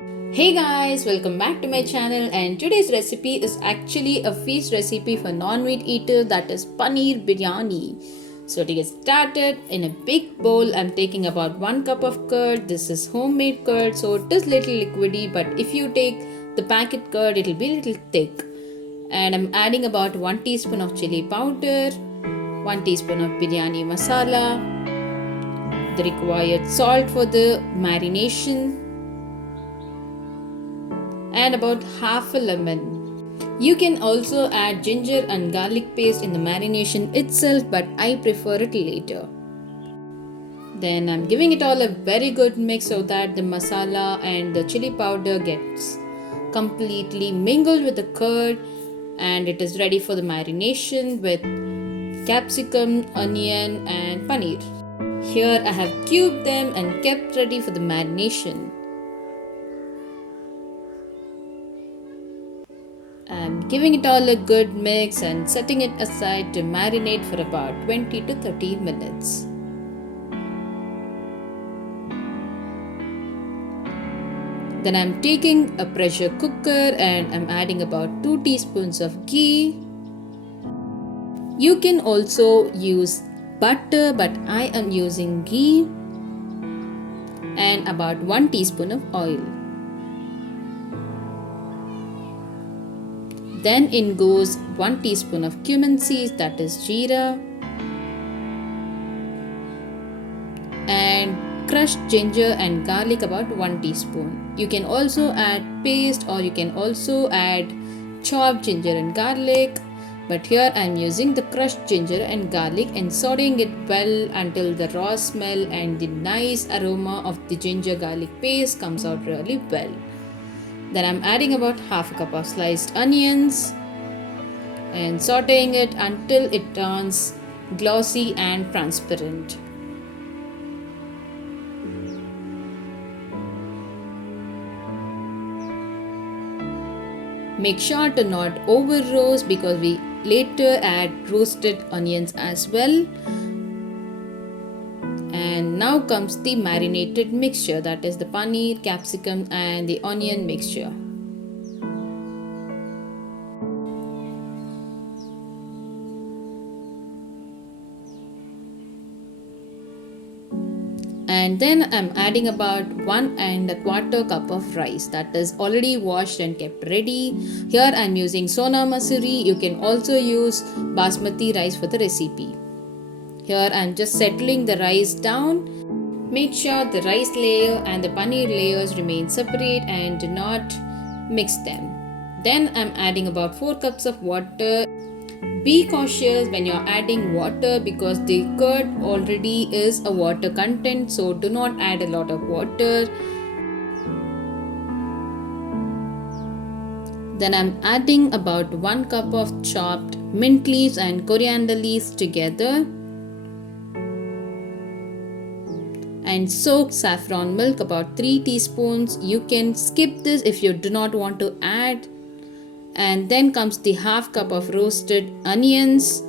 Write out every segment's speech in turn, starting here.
Hey guys, welcome back to my channel, and today's recipe is actually a feast recipe for non-meat eaters, that is paneer biryani. So to get started, in a big bowl I'm taking about 1 cup of curd. This is homemade curd, so it is little liquidy, but if you take the packet curd it will be little thick. And I'm adding about 1 teaspoon of chili powder, 1 teaspoon of biryani masala, the required salt for the marination, and about half a lemon. You can also add ginger and garlic paste in the marination itself, but I prefer it later. Then I'm giving it all a very good mix so that the masala and the chili powder gets completely mingled with the curd, and it is ready for the marination with capsicum, onion and paneer. Here I have cubed them and kept ready for the marination. I'm giving it all a good mix and setting it aside to marinate for about 20 to 30 minutes. Then I'm taking a pressure cooker and I'm adding about 2 teaspoons of ghee. You can also use butter, but I am using ghee, and about 1 teaspoon of oil. Then in goes 1 teaspoon of cumin seeds, that is jeera, and crushed ginger and garlic about 1 teaspoon. You can also add paste or you can also add chopped ginger and garlic, but here I am using the crushed ginger and garlic and sauteing it well until the raw smell and the nice aroma of the ginger garlic paste comes out really well. Then I'm adding about half a cup of sliced onions and sauteing it until it turns glossy and transparent. Make sure to not over roast because we later add roasted onions as well. And now comes the marinated mixture, that is the paneer, capsicum and the onion mixture. And then I'm adding about 1¼ cup of rice, that is already washed and kept ready. Here I'm using Sona Masuri. You can also use basmati rice for the recipe. Here I'm just settling the rice down. Make sure the rice layer and the paneer layers remain separate and do not mix them. Then I'm adding about 4 cups of water. Be cautious when you're adding water because the curd already is a water content, so do not add a lot of water. Then I'm adding about 1 cup of chopped mint leaves and coriander leaves together, and soaked saffron milk about 3 teaspoons. You can skip this if you do not want to add. And then comes the half cup of roasted onions.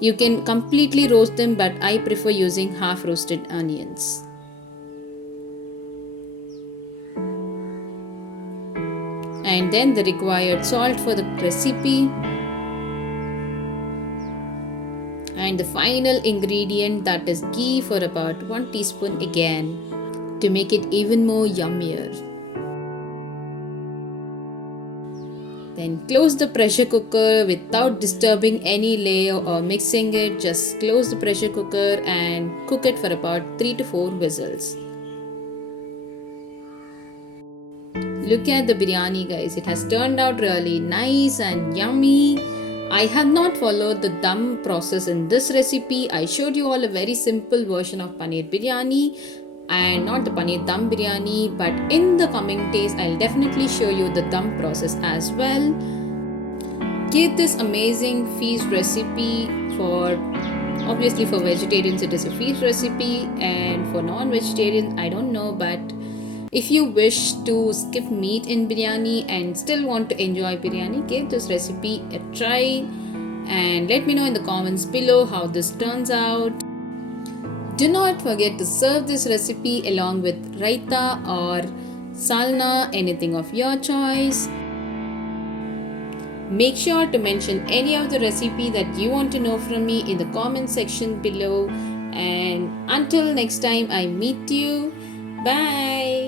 You can completely roast them, but I prefer using half roasted onions. And then the required salt for the recipe. And the final ingredient, that is ghee for about 1 teaspoon again to make it even more yummier. Then close the pressure cooker without disturbing any layer or mixing it. Just close the pressure cooker and cook it for about 3 to 4 whistles. Look at the biryani, guys. It has turned out really nice and yummy. I have not followed the dum process in this recipe. I showed you all a very simple version of paneer biryani and not the paneer dum biryani, but in the coming days I'll definitely show you the dum process as well. Get this amazing feast recipe. For obviously for vegetarians it is a feast recipe, and for non-vegetarians I don't know, but if you wish to skip meat in biryani and still want to enjoy biryani, give this recipe a try and let me know in the comments below how this turns out. Do not forget to serve this recipe along with raita or salna, anything of your choice. Make sure to mention any of the recipe that you want to know from me in the comment section below. And until next time I meet you, bye.